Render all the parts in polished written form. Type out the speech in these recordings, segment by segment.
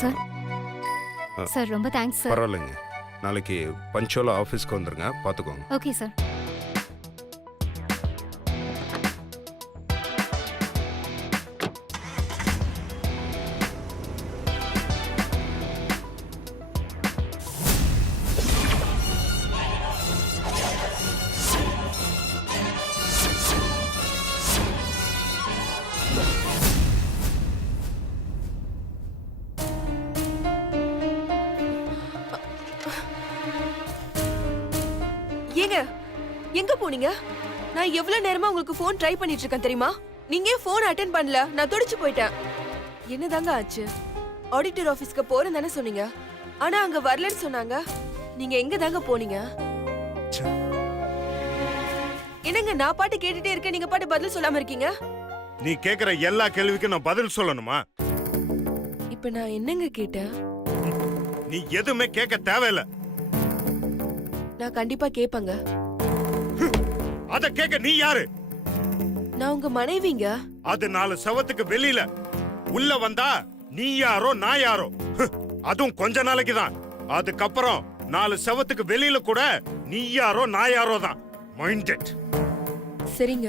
Sir sir ரொம்ப thanks sir. பரவாயில்லைங்க, நாளைக்கு பஞ்சுவலா ஆஃபீஸ்க்கு வந்துருங்க, பார்த்துக்கோங்க. Okay sir. ஏங்க எங்க போனீங்க? நான் எவ்வளவு நேரமா உங்களுக்கு போன் ட்ரை பண்ணிட்டு இருக்கேன் தெரியுமா? நீங்க போன் அட்டெண்ட் பண்ணல, நான் துடிச்சு போயிட்டேன். என்னதாங்க ஆச்சு? ஆடிட்டர் ஆபீஸ்க்கு போறேன்னு தானே சொன்னீங்க, ஆனா அங்க வரலன்னு சொன்னாங்க. நீங்க எங்க தாங்க போனீங்க? என்னங்க நான் பாட்டு கேட்டுட்டே இருக்கேன், நீங்க பாட்டு பதில் சொல்லாம இருக்கீங்க? நீ கேக்குற எல்லா கேள்விக்கும் நான் பதில் சொல்லணுமா? இப்ப நான் என்னங்க கேட்டேன்? நீ எதுவுமே கேட்க தேவையில்ல. நான் கண்டிப்பா கேப்பங்க. அத கேட்க நீ யாரு? நான் உங்க மனைவிங்க. அது 4 செவத்துக்கு வெளியில. உள்ள வந்தா நீ யாரோ நான் யாரோ, அதுவும் கொஞ்ச நாளைக்கு தான். அதுக்கப்புறம் 4 செவத்துக்கு வெளியில கூட நீ யாரோ நான் யாரோ தான். Mind it. சரிங்க,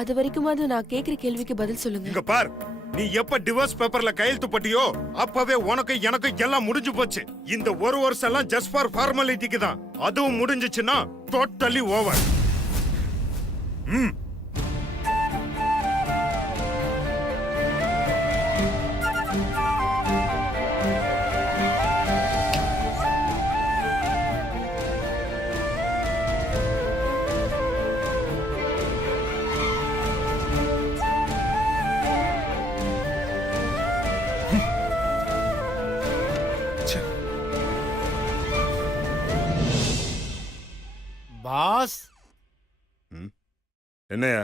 அது வரைக்குமாவது நான் கேக்குற கேள்விக்கு பதில் சொல்லுங்க. இங்க பார், நீ எப்ப டிவோர்ஸ் பேப்பர்ல கையெழுத்து பட்டியோ அப்பவே உனக்கு எனக்கு எல்லாம் முடிஞ்சு போச்சு. இந்த ஒரு வருஷம் எல்லாம் ஜஸ்ட் ஃபார் ஃபார்மாலிட்டிக்கு தான். அதுவும் முடிஞ்சிச்சுன்னா டோட்டலி ஓவர். பாஸ். என்னையா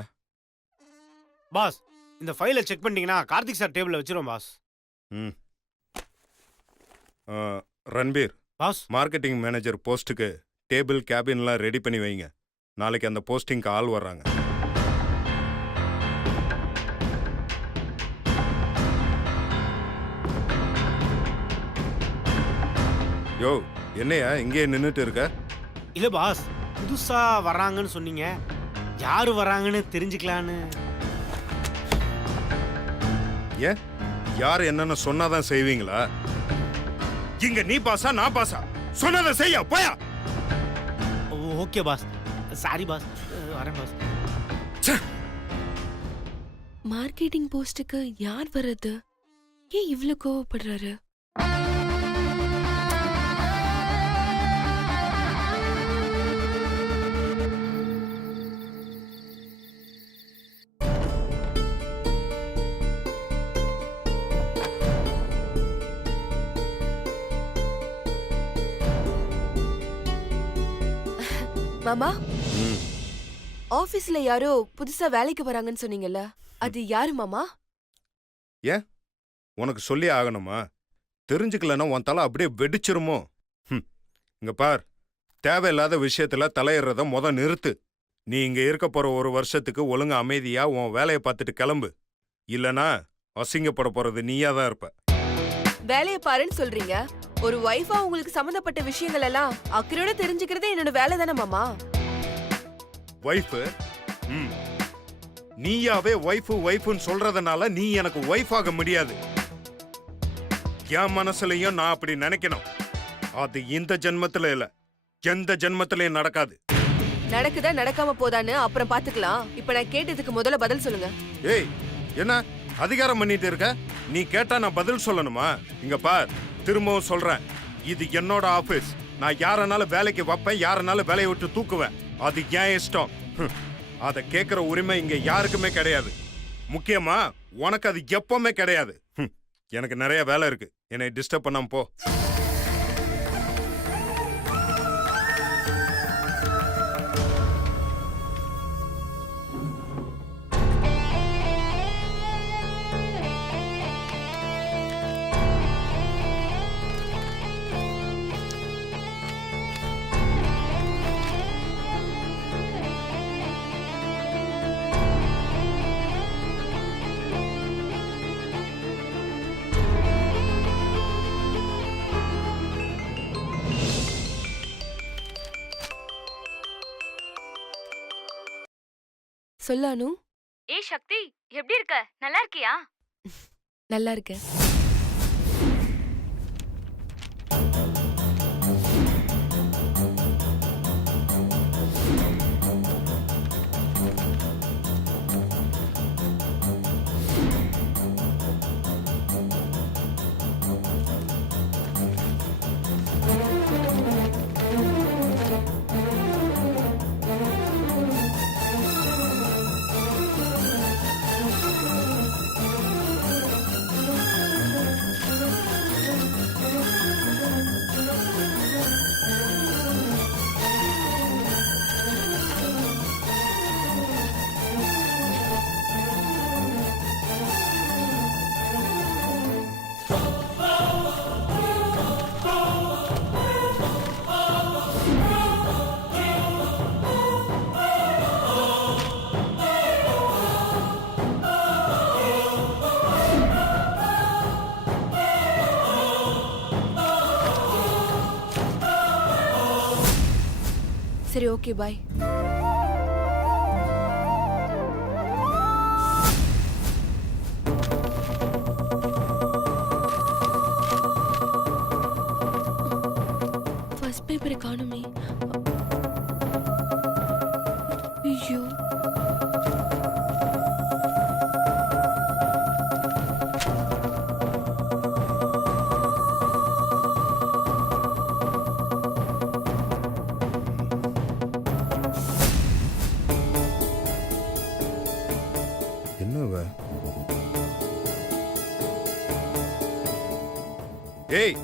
பாஸ், இந்த ஃபைலை செக் பண்ணிட்டீங்கன்னா கார்த்திக் சார் டேபிள்ல வச்சிரும் boss. Ranbir boss, marketing manager போஸ்ட்டுக்கு டேபிள் கேபின்லாம் ரெடி பண்ணி வைங்க. நாளைக்கு அந்த போஸ்டிங்க்கு ஆள் வர்றாங்க. யோ, என்னையா இங்கே நின்னுட்டு இருக்க? இல்ல பாஸ், புதுசா வர்றாங்கன்னு சொன்னீங்க, யாரு வர்றாங்கன்னு தெரிஞ்சுக்கலான்னு. ஏன் யார் என்னன்னு சொன்னாதான் செய்வீங்களா? இங்க நீ பாசா நான் பாசா? சொன்னதை செய்ய போயா. ஓகே பாஸ், சாரி பாஸ், வரேன் பாஸ். மார்க்கெட்டிங் போஸ்டுக்கு யார் வர்றது? ஏன் இவ்ளோ கோவப்படுறாரு? மாமா, ஆபீஸ்ல யாரோ புதுசா வேலைக்கு வராங்கன்னு சொன்னீங்கல்ல, அது யாரு மாமா? ஏன் உனக்கு சொல்லி ஆகணுமா? தெரிஞ்சுக்கலன்னா உன் தலை அப்படியே வெடிச்சிருமோ? இங்க பார், தேவையில்லாத விஷயத்துல தலையிடுறத நிறுத்து. நீ இங்க இருக்க போற ஒரு வருஷத்துக்கு ஒழுங்கா அமைதியா உன் வேலையை பார்த்துட்டு கிளம்பு. இல்லனா அசிங்கப்பட போறது நீயா தான் இருப்ப. வேலையை பாருன்னு சொல்றீங்க. ஒரு வைஃபா உங்களுக்கு சம்பந்தப்பட்ட விஷயங்கள் எல்லாம் அக்கறையோட தெரிஞ்சுக்கிறதே என்னோட வேலை தானே மாமா. வைஃப்? நீயாவே வைஃப்னு சொல்றதுனால நீ எனக்கு வைஃப் ஆக முடியாது. என் மனசுலயும் நான் அப்படி நினைக்கணும். அது இந்த ஜென்மத்துல இல்ல, எந்த ஜென்மத்திலயும் நடக்காது. நடக்குதா நடக்காம போதான்னு அப்புறம் பாத்துக்கலாம். இப்ப நான் கேட்டதுக்கு முதல்ல பதில் சொல்லுங்க. ஏய் என்ன அதிகாரம் பண்ணிட்டு இருக்க? நீ கேட்டா நான் பதில் சொல்லணுமா? இங்க பார், திரும்பவும் சொல்றேன், இது என்னோட ஆபீஸ். நான் யாரனாலும் வேலைக்கு வைப்பேன், யாரனாலும் வேலையை விட்டு தூக்குவேன். அது ஏன் இஷ்டம். அதை கேட்கிற உரிமை இங்க யாருக்குமே கிடையாது. முக்கியமா உனக்கு அது எப்பவுமே கிடையாது. எனக்கு நிறைய வேலை இருக்கு, என்னை டிஸ்டர்ப் பண்ணாம போ. சொல்லானு. ஏய் சக்தி, எப்படி இருக்க? நல்லா இருக்கியா? நல்லா இருக்கேன். சரி, ஓகே, பாய். ஃபர்ஸ்ட் பேப்பரை காணுமே. ஐயோ, என்னவ? ஏய்,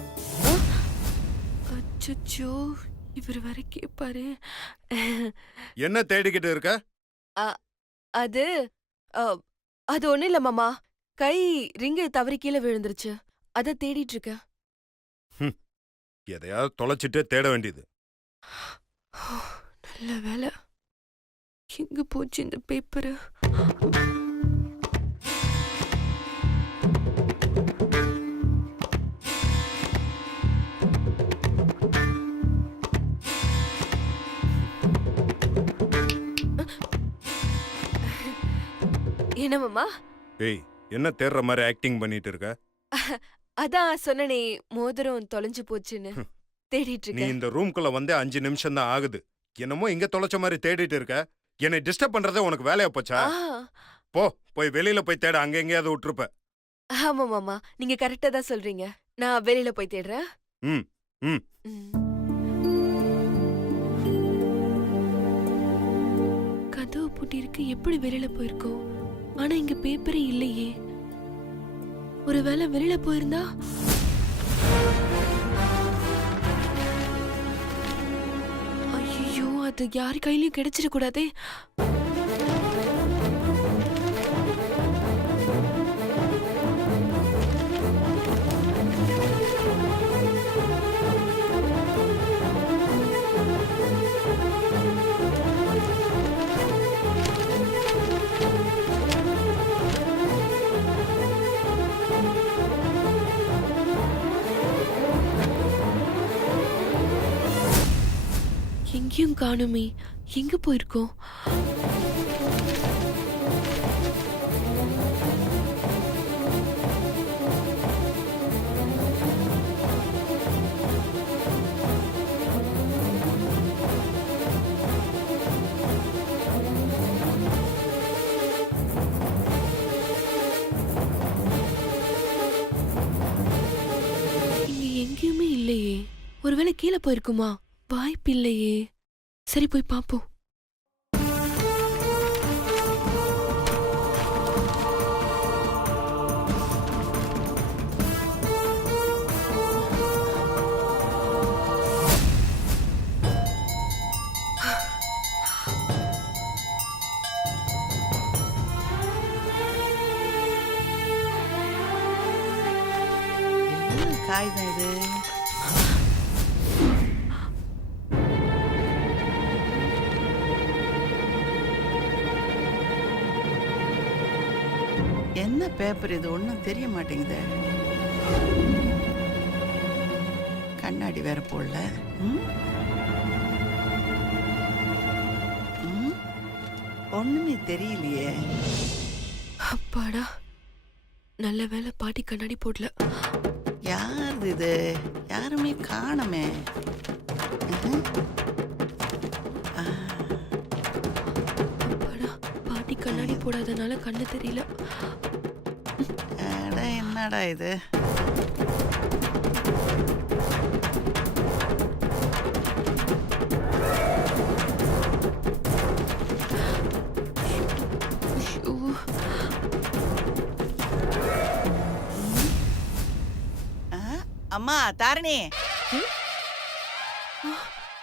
அச்சச்சோ, இவர் வர கேட்பாரு. என்ன தேடிக்கிட்டு இருக்க? அது அது ஒண்ணும் இல்ல மாமா. கை ரிங்கு தவறி கீழே விழுந்துருச்சு. அத தேடிட்டு இருக்கேன். எதையாவது தொலைச்சிட்டே தேட வேண்டியது. நல்ல வேலை. எங்க போச்சு இந்த பேப்பரு? என்ன மாமா? ஏய், என்ன தேடுற மாதிரி ஆக்டிங் பண்ணிட்டு இருக்க? அதான் சொன்னனே, மோதிரம் தொலைஞ்சு போச்சுன்னு தேடிட்டு நீ இருக்கேன். இந்த ரூம்குள்ள வந்து 5 நிமிஷம் தான் ஆகுது. என்னமோ இங்க தொலைச்ச மாதிரி தேடிட்டு இருக்க. என்னை டிஸ்டர்ப் பண்றதே உனக்கு வேலையா போச்சா? போய் வெளியில போய் தேட, அங்க எங்கேயாவது விட்டுருப்ப. ஆமா மாமா, நீங்க கரெக்டா தான் சொல்றீங்க. நான் வெளியில போய் தேடுறேன். ம் ம் கதவு பூட்டி இருக்கு. எப்படி வெளியில போயிருக்கோம்? ஆனா இங்க பேப்பரே இல்லையே. ஒருவேளை வெளியில போயிருந்தா? ஐயோ, அது யார் கையிலயும் கிடைச்சிட கூடாதே. எங்கேயும் காணுமே. எங்க போயிருக்கோம்? ஒருவேளை கீழே போயிருக்குமா? வாய்ப்பில்லையே. சரி போய் பாப்போம். என்ன காகிதம் இது? என்ன பேப்பர் இது? ஒன்றும் தெரிய மாட்டேங்குது. கண்ணாடி வேற போடல. ம்? ம்? ஒண்ணுமே தெரியலையே. அப்பாடா, நல்ல வேளை பாட்டி கண்ணாடி போடல. யார் இது? யாருமே காணமே. அப்பாடா, பாட்டி கண்ணாடி போடாதனால கண்ணு தெரியல. அட, என்னடா இது? ஐயோ, அம்மா தாரணி,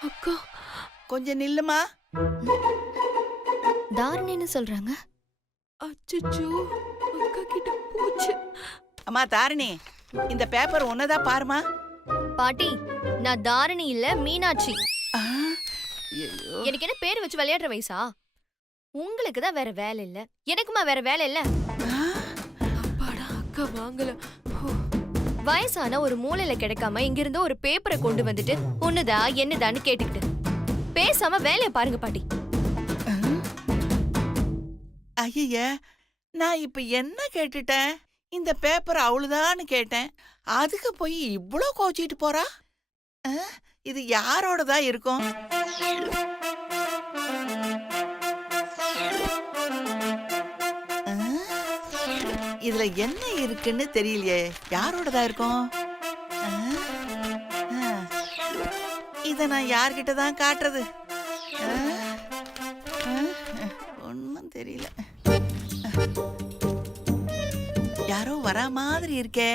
அக்கா. கொஞ்சம் நில்லுமா. தாரணின்னு சொல்றாங்க. அச்சச்சோ, அக்கா கிட்ட போச்சு. அம்மா தாரணி, இந்த பேப்பர் ஒன்னதான் பாருமா. பாட்டி, நான் தாரணி இல்ல மீனாட்சி. ஆ, ஐயோ. எனக்கு என்ன பேர் வச்சு விளையாடுற வயசா? உங்களுக்கு தான் வேற வேலை இல்ல, எனக்குமா வேற வேலை இல்ல? அப்பாடா, அக்கா வாங்கல. ஓ, வயசான ஒரு மூலையில கிடைக்காம இங்கிருந்த ஒரு பேப்பரை கொண்டு வந்துட்டு ஒண்ணுதா என்னதான்னு கேட்டுக்கிட்டு பேசாம வேலைய பாருங்க பாட்டி. ஐய, நான் இப்ப என்ன கேட்டுட்டேன்? இந்த பேப்பர் அவ்வளவுதான்னு கேட்டேன். அதுக்கு போய் இவ்ளோ கோச்சிட்டு போறா. இது யாரோடதா இருக்கும்? இதுல என்ன இருக்குன்னு தெரியலையே. யாரோடதா இருக்கும்? இத நான் யார்கிட்ட தான் காட்டுறது? ஒன்னும் தெரியல. யாரோ வரா மாதிரி இருக்கே.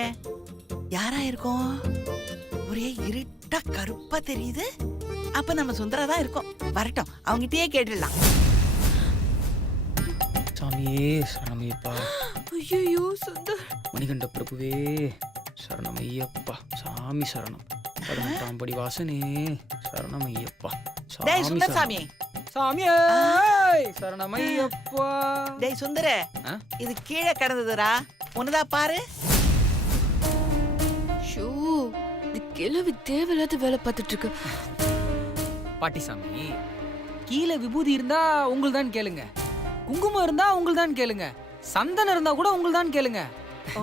யாரா இருக்கும்? ஒரே இருட்டா கருப்பா தெரியுது. அப்ப நம்ம சுந்தரா தான் இருக்கோம். வரட்டும், அவங்கிட்டயே கேட்டுடலாம். சாமியே சரணமையப்பா. ஐயோ சுந்தர். மணிகண்ட பிரபுவே சரணமையப்பா. சாமி சரணம். 18ஆம் படி வாசனே சரணமையப்பா. டேய் சுந்தர் சாமி. சாமியே சரணமையப்பா. டேய் சுந்தர, ஆ? இது கீழே கிடந்ததுடா. ஒண்ணுதா பாரு. ஷோ, இந்த கிழவி தேவையில்லாத வேலை பார்த்துட்டு இருக்கு. பாட்டி சாமி, கீழே விபூதி இருந்தா உங்கள்தான் கேளுங்க, குங்குமம் இருந்தா உங்கள்தான் கேளுங்க, சந்தனம் இருந்தா கூட உங்கள்தான் கேளுங்க. ஓ,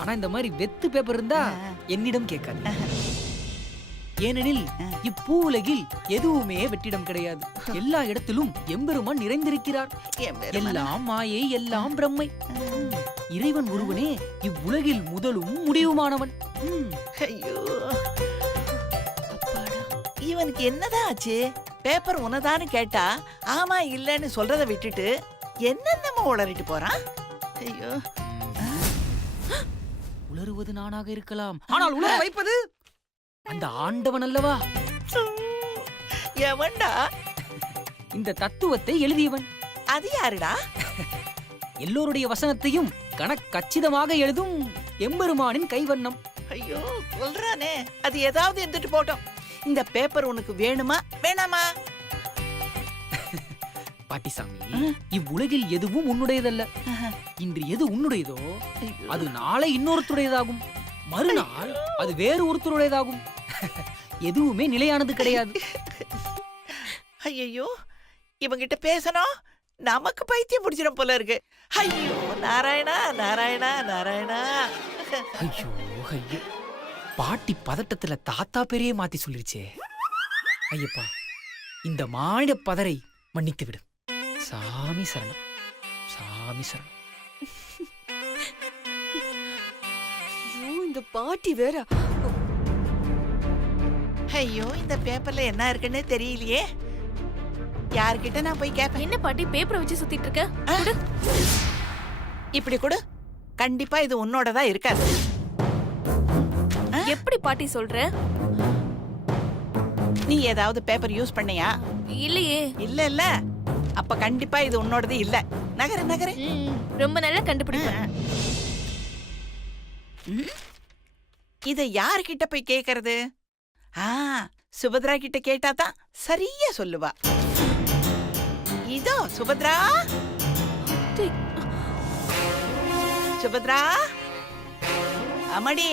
ஆனா இந்த மாதிரி வெத்து பேப்பர் இருந்தா என்னிடம் கேட்காது. ஏனெனில் இப்பூ உலகில் எதுவுமே வெற்றிடம் கிடையாது. எல்லா இடத்திலும் எம்பெருமான் நிறைந்திருக்கிறார். என் பெருமானே. எல்லாம் மாயை, எல்லாம் பிரம்மை. இறைவன் ஒருவனே இவ்வுலகில் முதலும் முடிவுமானவன். ஐயோ, அப்பாடா, இவனுக்கு என்னதான் ஆச்சு? பேப்பர் உன்னதான்னு கேட்டா ஆமா இல்லன்னு சொல்றத விட்டுட்டு என்னென்னமோ உளறிட்டு போறான். ஐயோ, உளறுவது நானாக இருக்கலாம், ஆனால் உளர வைப்பது அந்த ஆண்டவன் அல்லவா? எவன்டா? இந்த தத்துவத்தை எழுதியவன். அது யாருடா? எல்லோருடைய வசனத்தையும் கச்சிதமாக எழுதும் எம்பெருமானின் கைவண்ணம். ஐயோ, சொல்றானே. அது ஏதாவது இருந்துட்டு போட்டோம். இந்த பேப்பர் உனக்கு வேணுமா வேணாமா? பாட்டிசாமி, இவ்வுலகில் எதுவும் உன்னுடையதல்ல. இன்று எது உன்னுடையதோ அது நாளை இன்னொருத்தருடையதாகும், மறுநாள் அது வேறு ஒருத்தருடையதாகும். எதுவுமே நிலையானது கிடையாது. ஐயோ, இவங்கிட்ட பேசணும் நமக்கு பைத்தியம் பிடிச்சிடும் போல இருக்கு. ஐயோ, நாராயணா நாராயணா நாராயணா. ஐயோ ஐயோ, பாட்டி பதட்டத்துல தாத்தா பேரையே மாத்தி சொல்லிருச்சே. ஐயப்பா, இந்த மானிட பதரை மன்னித்து விடு. சாமி சரணம், சாமி சரணம். ஐயோ, இந்த பாட்டி வேற. ஐயோ இந்த பேப்பர்ல என்ன இருக்குன்னு தெரியலையே. யார்கிட்ட நான் போய் கேட்பேன்? என்ன பாட்டி பேப்பரை வச்சு சுத்திட்டு இருக்க? இப்படி கொடு. கண்டிப்பா இது உன்னோடதா இருக்காது. எப்படி பாட்டி சொல்ற? நீ ஏதாவது பேப்பர் யூஸ் பண்ணியா? இல்லையே. இல்ல இல்ல, அப்ப கண்டிப்பா இது உன்னோடது இல்ல. நகரு நகரு. ரொம்ப நல்லா கண்டுபிடிப்பேன். இத யார்கிட்ட போய் கேக்குறது? சுபத்ரா கிட்ட கேட்டா தான் சரியா சொல்லுவா. இதோ சுபத்ரா. சுபத்ரா அம்மாடி.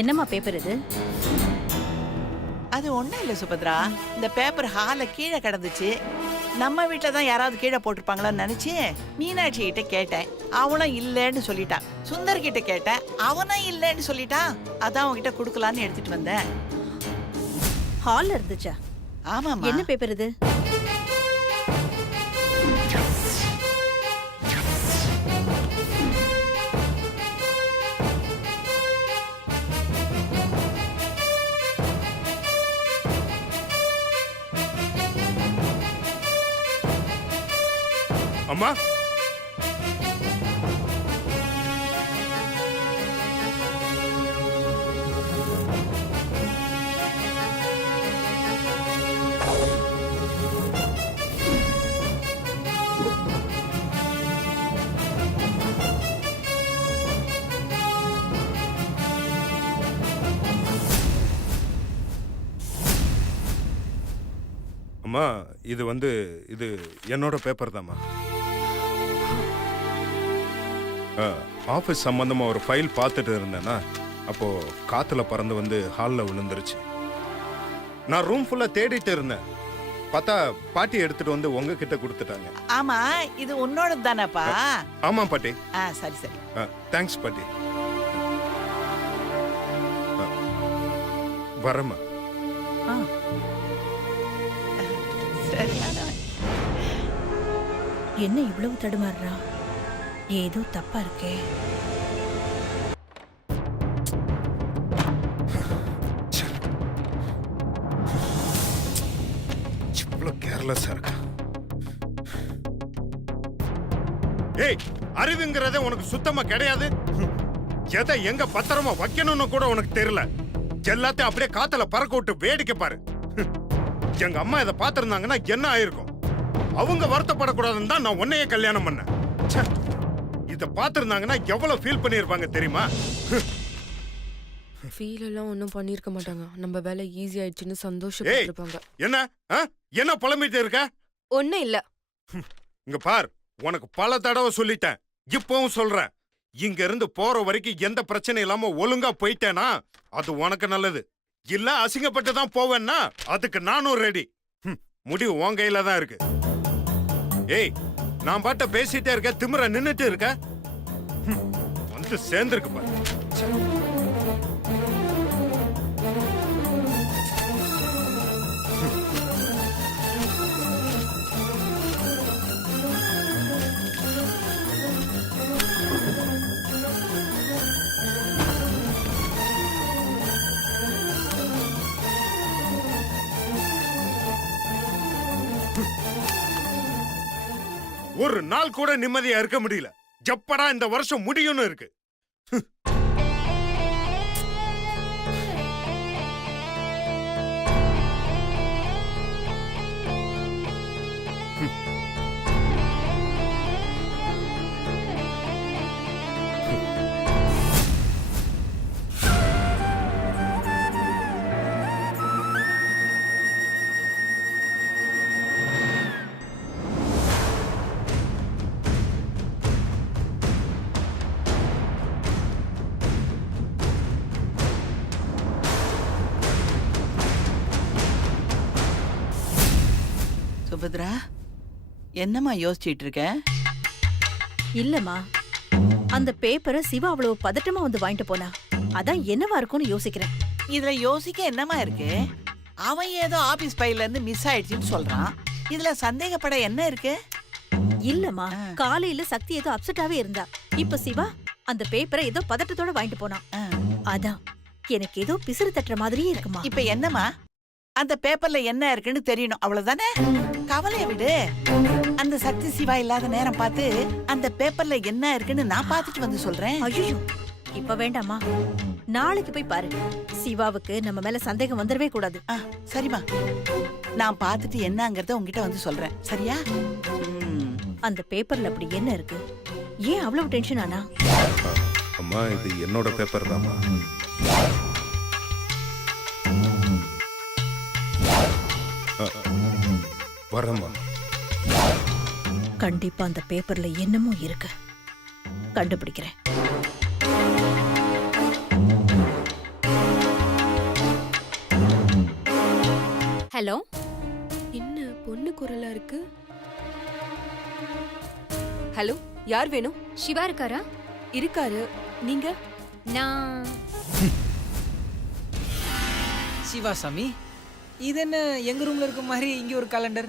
என்னம்மா பேப்பர் இது? அது ஒண்ணும் இல்ல சுபத்ரா, இந்த பேப்பர் ஹால கீழே கிடந்துச்சு. நம்ம வீட்டுல தான் யாராவது கீழே போட்டிருப்பாங்களான்னு நினைச்சு மீனாட்சி கிட்ட கேட்டேன். அவனும் இல்லன்னு சொல்லிட்டான். சுந்தர் கிட்ட கேட்டேன், அவனும் இல்லன்னு சொல்லிட்டான். அதான் உன்கிட்ட குடுக்கலான்னு எடுத்துட்டு வந்தேன். ஹால்ல இருந்துச்சா? ஆமாமா. என்ன பேப்பர் இது? அம்மா, அம்மா, இது என்னோட பேப்பர் தாம்மா. ஆஃபீஸ் சம்பந்தமா ஒரு ஃபைல் பார்த்துட்டு இருந்தேன்னா அப்போ காத்துல பறந்து வந்து ஹாலில் விழுந்துருச்சு. நான் ரூம் ஃபுல்லா தேடிட்டு இருந்தேன். பார்த்தா பாட்டி எடுத்துட்டு வந்து உங்ககிட்ட கொடுத்துட்டாங்க. ஆமா, இது உன்னோட தானப்பா? ஆமா பாட்டி. சரி சரி. தேங்க்ஸ் பாட்டி. வரமா. சரியானவன். என்ன இவ்வளவு தடுமாறுறா? ஏதோ தப்பா இருக்கே. கேர்லெஸ்ஸா இருக்கா? ஏய், அறிவுங்கிறதே உனக்கு சுத்தமா கிடையாது. எதை எங்க பத்திரமா வைக்கணும்னு கூட உனக்கு தெரியல. எல்லாத்தையும் அப்படியே காத்துல பறக்க விட்டு வேடிக்கை பாரு. எங்க அம்மா இதை பார்த்திருந்தாங்கன்னா என்ன ஆயிருக்கும்? அவங்க வருத்தப்படக்கூடாதுன்னு தான் நான் உன்னையே கல்யாணம் பண்ணேன். இத பார்த்திருந்தாங்கன்னா எவ்வளவு ஃபீல் பண்ணிருப்பாங்க தெரியுமா? ஃபீல் எல்லாம் ஒன்றும் பண்ணிருக்க மாட்டாங்க. நம்ம வேலை ஈஸி ஆயிடுச்சுன்னு சந்தோஷப்பட்டிருப்பாங்க. என்ன புலம்பிட்டு இருக்க? ஒன்னும் இல்ல. இங்க பார், உனக்கு பல தடவை சொல்லிட்டேன், இப்பவும் சொல்றேன். இங்க இருந்து போற வரைக்கும் எந்த பிரச்சனை இல்லாம ஒழுங்கா போயிட்டேனா அது உனக்கு நல்லது. இல்ல அசிங்கப்பட்டு தான் போவேன்னா அதுக்கு நானும் ரெடி. முடிவு உன் கையில தான் இருக்கு. ஏய், நான் பாட்ட பேசிட்டே இருக்க, திமிர நின்னுட்டு இருக்க. வந்து சேர்ந்திருக்கு பாரு. ஒரு நாள் கூட நிம்மதியா இருக்க முடியல. எப்படா இந்த வருஷம் முடியும்னு இருக்கு. சுபத்ரா, என்னம்மா யோசிச்சிட்டு இருக்க? இல்லம்மா, அந்த பேப்பரை சிவா அவ்வளவு பதட்டமா வந்து வாங்கிட்டு போனா. அதான் என்னவா இருக்கும்னு யோசிக்கிறேன். இதுல யோசிக்க என்னமா இருக்கு? அவன் ஏதோ ஆபீஸ் ஃபைல்ல இருந்து மிஸ் ஆயிடுச்சுன்னு சொல்றான். இதுல சந்தேகப்பட என்ன இருக்கு? இல்லம்மா, காலையில சக்தி ஏதோ அப்செட்டாவே இருந்தா. இப்ப சிவா அந்த பேப்பரை ஏதோ பதட்டத்தோட வாங்கிட்டு போனான். அதான் எனக்கு ஏதோ பிசுறு தட்டுற மாதிரியே இருக்குமா. இப்ப என்னம்மா, அந்த பேப்பர்ல என்ன இருக்குன்னு தெரியணும், அவ்வளவுதானே? கவலைய விடு. அந்த சக்தி சிவா இல்லாத நேரம் பார்த்து அந்த பேப்பர்ல என்ன இருக்குன்னு நான் பார்த்துட்டு வந்து சொல்றேன். ஐயோ, இப்ப வேண்டாமா, நாளைக்கு போய் பாரு. சிவாவுக்கு நம்ம மேல சந்தேகம் வந்துடவே கூடாது. சரிம்மா, நான் பார்த்துட்டு என்னங்கறத உங்ககிட்ட வந்து சொல்றேன், சரியா? அந்த பேப்பர்ல அப்படி என்ன இருக்கு? ஏன் அவ்வளவு டென்ஷன் ஆனா? அம்மா, இது என்னோட பேப்பர் தாம்மா. வரம்மா. கண்டிப்பா அந்த பேப்பர்ல என்னமோ இருக்கு, கண்டுபிடிக்கிறேன். ஹலோ, என்ன பொண்ணு குரலா இருக்கு? ஹலோ, யார் வேணும்? சிவா இருக்காரா? இருக்காரு. நீங்க? நான் சிவாசாமி, இது என்ன எங்க ரூம்ல இருக்க மாதிரி இங்க ஒரு கேலண்டர்?